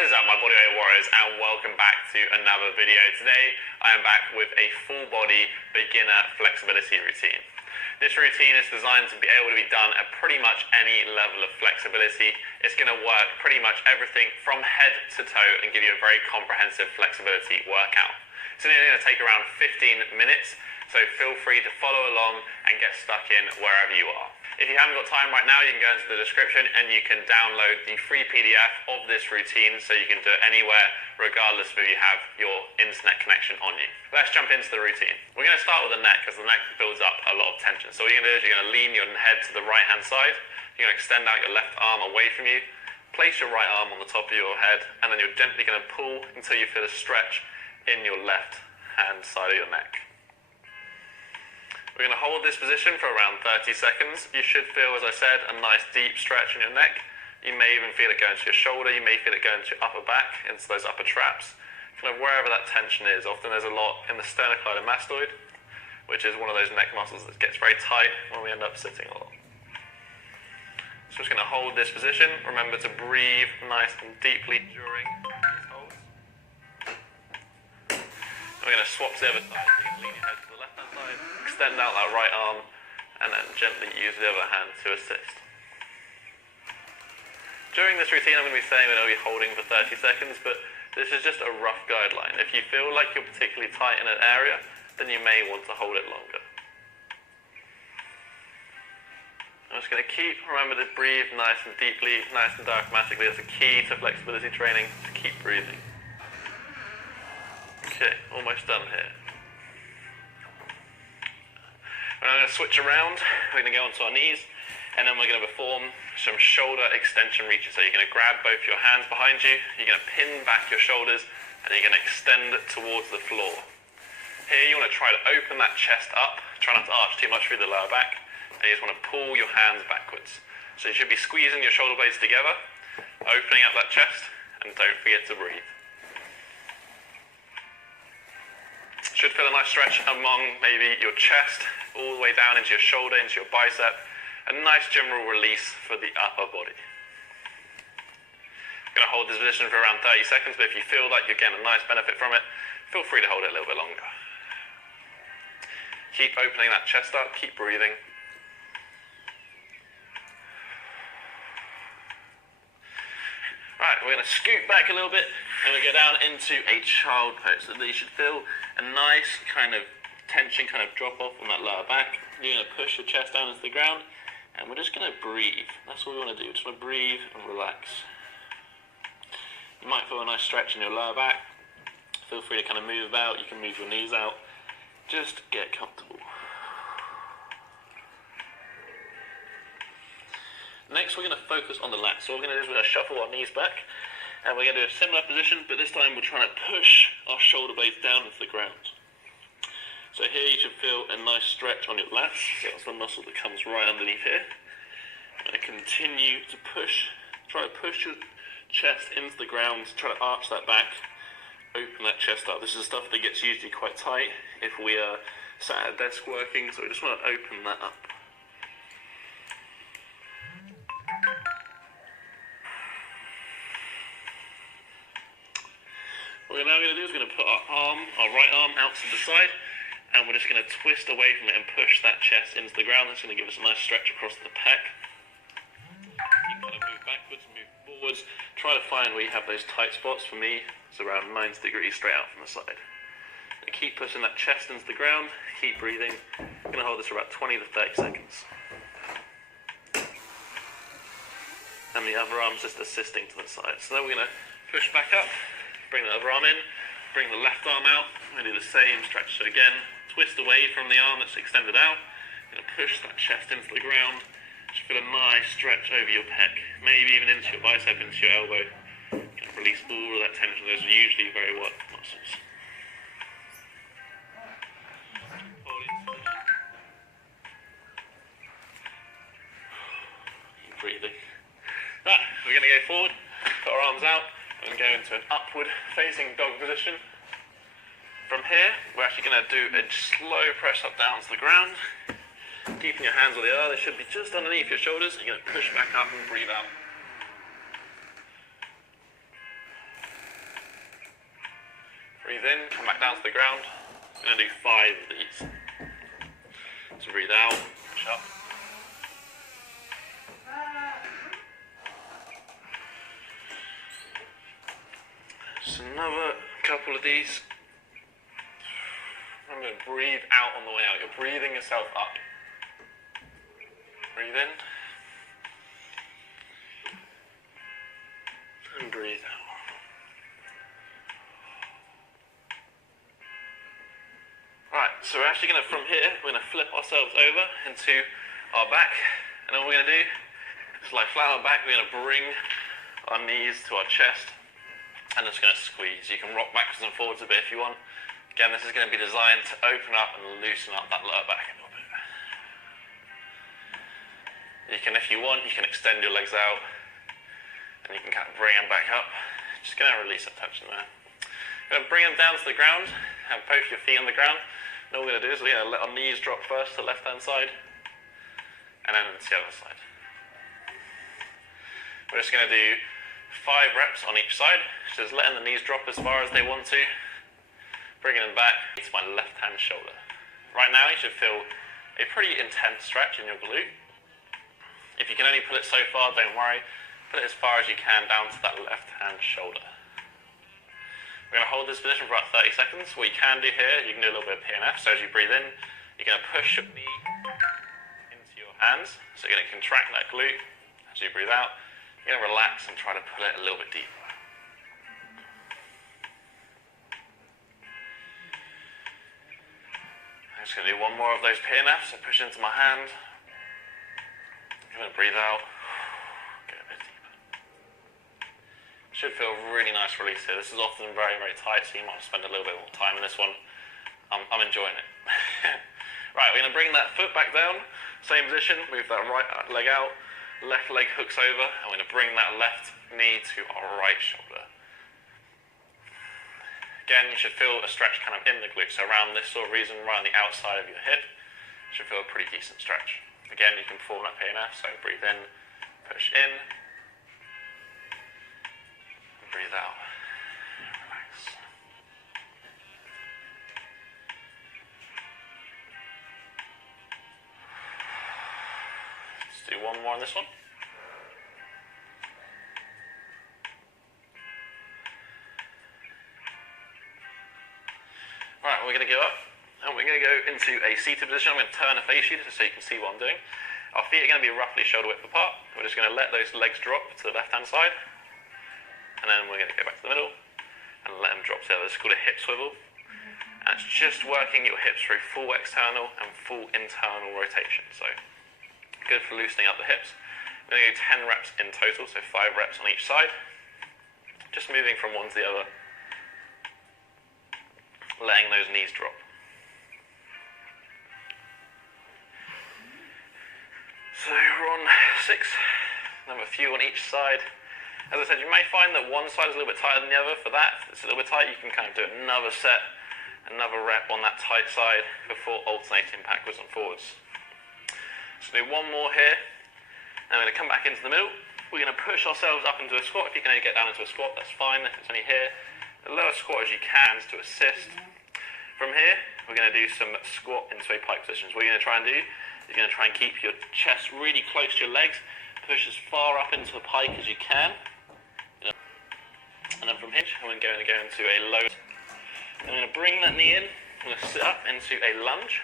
What is up, my bodyweight warriors, and welcome back to another video. Today I am back with a full body beginner flexibility routine. This routine is designed to be able to be done at pretty much any level of flexibility. It's going to work pretty much everything from head to toe and give you a very comprehensive flexibility workout. It's only going to take around 15 minutes, so feel free to follow along and get stuck in wherever you are. If you haven't got time right now, you can go into the description and you can download the free PDF of this routine so you can do it anywhere, regardless of if you have your internet connection on you. Let's jump into the routine. We're going to start with the neck because the neck builds up a lot of tension. So what you're going to do is you're going to lean your head to the right-hand side. You're going to extend out your left arm away from you. Place your right arm on the top of your head, and then you're gently going to pull until you feel a stretch in your left-hand side of your neck. We're going to hold this position for around 30 seconds. You should feel, as I said, a nice deep stretch in your neck. You may even feel it going to your shoulder. You may feel it going to your upper back, into those upper traps. Kind of wherever that tension is. Often there's a lot in the sternocleidomastoid, which is one of those neck muscles that gets very tight when we end up sitting a lot. So we're just going to hold this position. Remember to breathe nice and deeply during these holds. We're going to swap to the other side. So you can lean your head to the left-hand side, extend out that right arm, and then gently use the other hand to assist. During this routine, I'm going to be saying we're going to be holding for 30 seconds, but this is just a rough guideline. If you feel like you're particularly tight in an area, then you may want to hold it longer. I'm just going to remember to breathe nice and deeply, nice and diaphragmatically. That's a key to flexibility training, to keep breathing. Okay, almost done here. I'm going to switch around. We're going to go onto our knees, and then we're going to perform some shoulder extension reaches. So you're going to grab both your hands behind you, you're going to pin back your shoulders, and you're going to extend towards the floor. Here you want to try to open that chest up, try not to arch too much through the lower back, and you just want to pull your hands backwards. So you should be squeezing your shoulder blades together, opening up that chest, and don't forget to breathe. Should feel a nice stretch among maybe your chest, all the way down into your shoulder, into your bicep. A nice general release for the upper body. I'm going to hold this position for around 30 seconds, but if you feel like you're getting a nice benefit from it, feel free to hold it a little bit longer. Keep opening that chest up, keep breathing. Right, we're going to scoot back a little bit and we go down into a child pose. So you should feel a nice kind of tension kind of drop off on that lower back. You're going to push your chest down into the ground and we're just going to breathe. That's what we want to do. Just want to breathe and relax. You might feel a nice stretch in your lower back. Feel free to kind of move about. You can move your knees out. Just get comfortable. Next, we're going to focus on the lats. So what we're going to do is we're going to shuffle our knees back, and we're going to do a similar position, but this time we're trying to push our shoulder blades down into the ground. So here you should feel a nice stretch on your lats. So that's the muscle that comes right underneath here. And continue to push. Try to push your chest into the ground. Try to arch that back. Open that chest up. This is stuff that gets usually quite tight if we are sat at a desk working. So we just want to open that up. What we're now going to do is we're going to put our right arm out to the side, and we're just going to twist away from it and push that chest into the ground. That's going to give us a nice stretch across the pec. You can kind of move backwards, move forwards. Try to find where you have those tight spots. For me, it's around 90 degrees straight out from the side. And keep pushing that chest into the ground. Keep breathing. I'm going to hold this for about 20 to 30 seconds. And the other arm's just assisting to the side. So then we're going to push back up. Bring the other arm in, bring the left arm out, and do the same stretch. So again, twist away from the arm that's extended out, and push that chest into the ground. Just feel a nice stretch over your pec, maybe even into your bicep, into your elbow. Kind of release all of that tension. Those are usually very worked muscles. Keep breathing. Right, we're going to go forward, put our arms out, and go into an upward facing dog position. From here, we're actually going to do a slow press up down to the ground. Keeping your hands where they are, they should be just underneath your shoulders. You're going to push back up and breathe out. Breathe in, come back down to the ground. I'm going to do 5 of these. So breathe out, push up. Just another couple of these. Remember, breathe out on the way out. You're breathing yourself up. Breathe in. And breathe out. Right, so we're actually going to, from here, we're going to flip ourselves over into our back. And all we're going to do is lie flat on our back. We're going to bring our knees to our chest. And just going to squeeze. You can rock backwards and forwards a bit if you want. Again, this is going to be designed to open up and loosen up that lower back a little bit. You can, if you want, you can extend your legs out. And you can kind of bring them back up. Just going to release that tension there. We're going to bring them down to the ground. And both your feet on the ground. And all we're going to do is we're going to let our knees drop first to the left-hand side. And then to the other side. We're just going to do 5 reps on each side, just letting the knees drop as far as they want to, bringing them back to my left-hand shoulder. Right now you should feel a pretty intense stretch in your glute. If you can only pull it so far, don't worry, put it as far as you can down to that left-hand shoulder. We're going to hold this position for about 30 seconds. What you can do here, you can do a little bit of PNF, so as you breathe in, you're going to push your knee into your hands, so you're going to contract that glute. As you breathe out, you're going to relax and try to pull it a little bit deeper. I'm just going to do one more of those PNFs. So push into my hand. I'm going to breathe out. Get a bit deeper. Should feel a really nice release here. This is often very, very tight, so you might spend a little bit more time in this one. I'm enjoying it. Right, we're going to bring that foot back down. Same position. Move that right leg out. Left leg hooks over, and we're going to bring that left knee to our right shoulder. Again, you should feel a stretch kind of in the glute, so around this sort of region, right on the outside of your hip, you should feel a pretty decent stretch. Again, you can perform that PNF, so breathe in, push in, and breathe out. Relax. Let's do one more on this one. Right, we're going to go up, and we're going to go into a seated position. I'm going to turn a face sheet so you can see what I'm doing. Our feet are going to be roughly shoulder width apart. We're just going to let those legs drop to the left-hand side, and then we're going to go back to the middle and let them drop together. This is called a hip swivel. And it's just working your hips through full external and full internal rotation. So good for loosening up the hips. We're going to do 10 reps in total, so 5 reps on each side. Just moving from one to the other, letting those knees drop. So we're on 6, another few on each side. As I said, you may find that one side is a little bit tighter than the other. For that, if it's a little bit tight, you can kind of do another set, another rep on that tight side before alternating backwards and forwards. So do one more here, and we're going to come back into the middle. We're going to push ourselves up into a squat. If you can only get down into a squat, that's fine. If it's only here, the lower squat as you can to assist. From here, we're going to do some squat into a pike position. So what you're going to try and do is you're going to try and keep your chest really close to your legs, push as far up into a pike as you can. And then from here, we're going to go into a low. I'm going to bring that knee in. I'm going to sit up into a lunge.